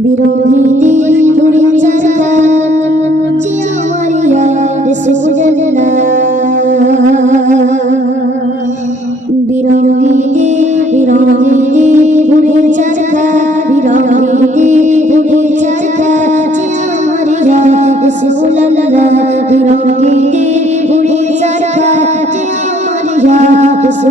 বিরোধীদের ঘুরে চাকা চিরমারিয়া দেশে বুঝে না বিরোধীদের বিরোধীদের ঘুরে চাকা বিরোধীদের ঘুরে চাকা চিরমারিয়া দেশে বুঝে না বিরোধীদের ঘুরে চাকা চিরমারিয়া দেশে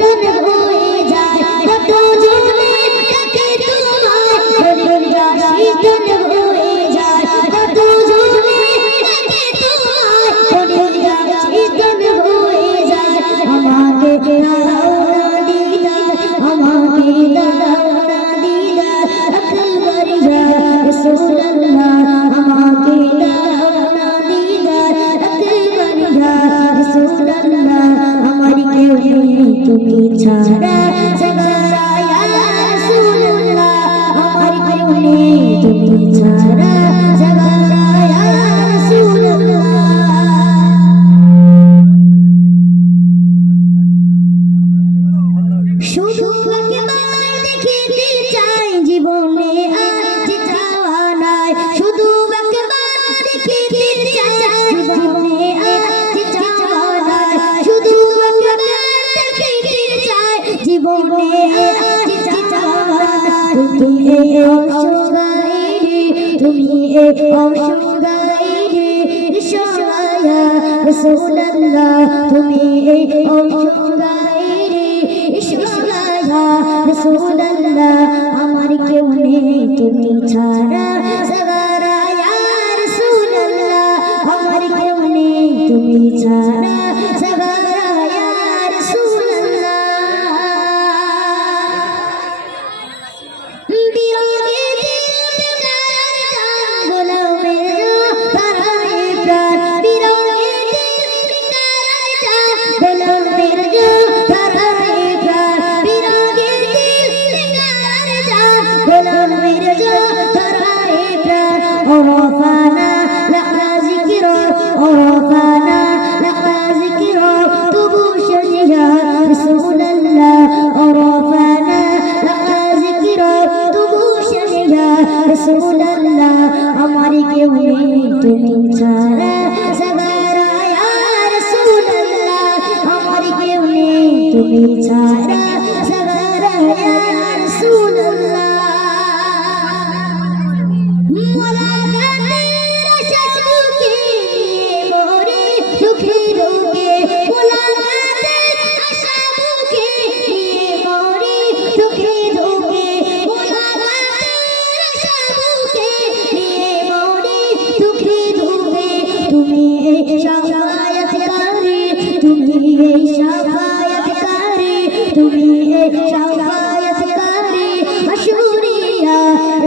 Thank you. ঝগড়া ঝগড়া ইয়া রাসূলুল্লাহ আমার তুমি ছাড়া রসুল্লাহ তুমি এই অন্ধকারে রসুল্লাহ আমার কেউ নেই তুমি ছাড়া عليك عرفنا لحنا ذكرى عرفنا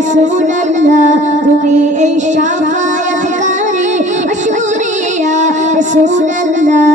রসুল্লাহ তুমি এই শাফায়াতকারী আশকুরিয়া রসুল্লাহ।